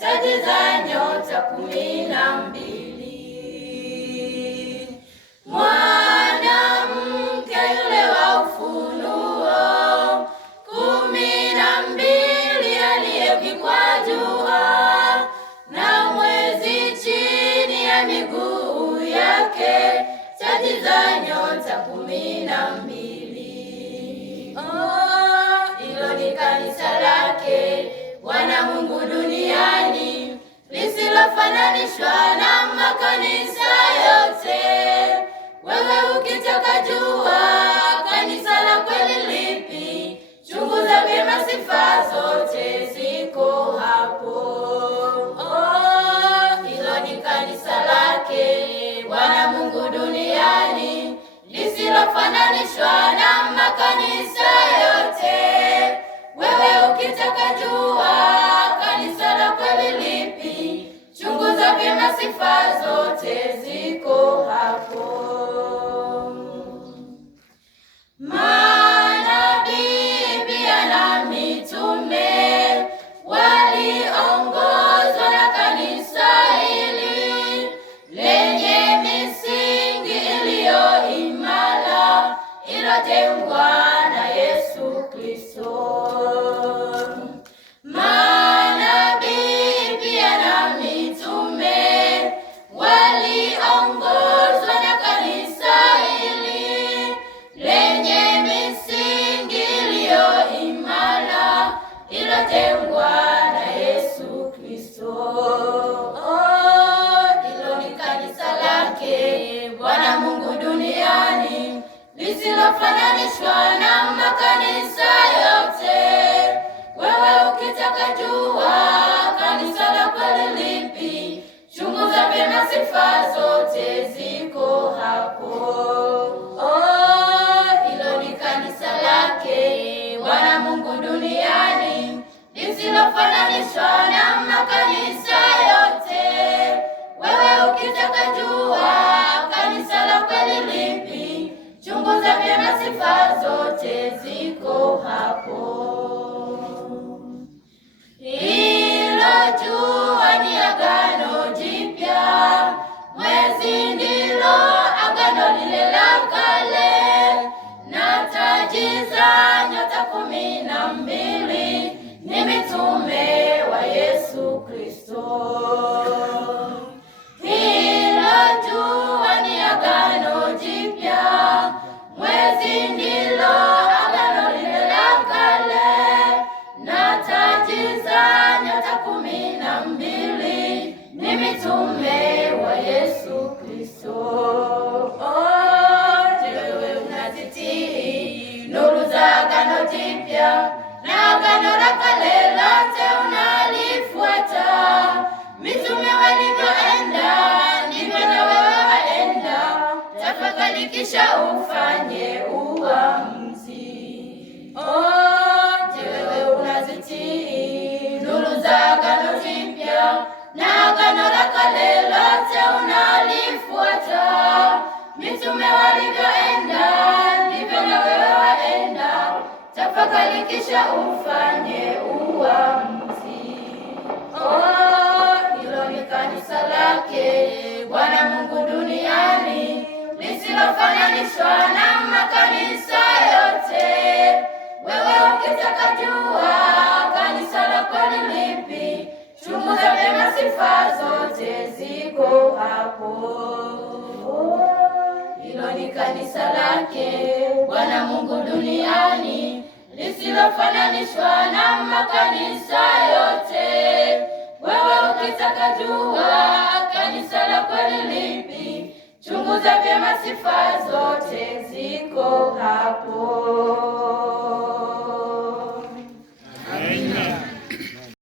taji za nyota 12. Mwanamke yule wa Ufunuo 12 aliyevikwa jua na mwezi chini ya miguu yake, taji za nyota 12. Hilo ni kanisa lake Bwana Mungu duniani, lisilofananishwa na makanisa yote. Wewe ukitaka jua kanisa la kweli lipi, chunguza vyema, sifa zote ziko hapo. Hilo ni kanisa lake Bwana Mungu duniani, lisilofananishwa na makanisa yote. Wewe ukitaka jua kanisa la kweli lipi, chunguza vyema, sifa zote ziko hapo. Manabii pia na mitume waliongozwa na kanisa hili lenye misingi iliyo imara, iliyojengwa na Yesu Kristo. Manabii pia na mitume waliongozwa na kanisa hili lenye misingi iliyo imara, iliyojengwa na Yesu Kristo. Hilo ni kanisa lake Bwana Mungu duniani, lisilofananishwa na makanisa yote. Wewe ukitaka jua kanisa la kweli lipi, chunguza vyema, sifa zote ziko hapo. Hilo ni kanisa lake Bwana Mungu duniani, lisilofananishwa na makanisa yote. Wewe ukitaka jua kanisa la kweli lipi, chunguza vyema, sifa zote ziko hapo. Hilo jua ni agano jipya, mwezi ndilo agano lile la kale, na taji za nyota 12 ni mitume wa Yesu Kristo. Hilo jua ni agano jipya, mwezi ndilo agano lile la kale, na taji za nyota 12 ni mitume wa Yesu Kristo. Wewe unazitii nuru za agano jipya, na agano la kale lote unalifuata. Mitume walivyoenda ndivyo na wewe waenda, tafakari kisha ufanye uamuzi. Wewe unazitii nuru za agano jipya, na agano la kale lote unalifuata. Mitume walivyoenda ndivyo na wewe waenda, tafakari kisha ufanye uamuzi. Hilo ni kanisa lake Bwana Mungu duniani, lisilofananishwa na makanisa yote. Wewe ukitaka jua kanisa la kweli lipi, chunguza vyema, sifa zote ziko hapo. Hilo ni kanisa lake Bwana Mungu duniani, lisilofananishwa na makanisa yote. Wewe ukitaka jua kanisa la kweli lipi, chunguza vyema, sifa zote ziko hapo.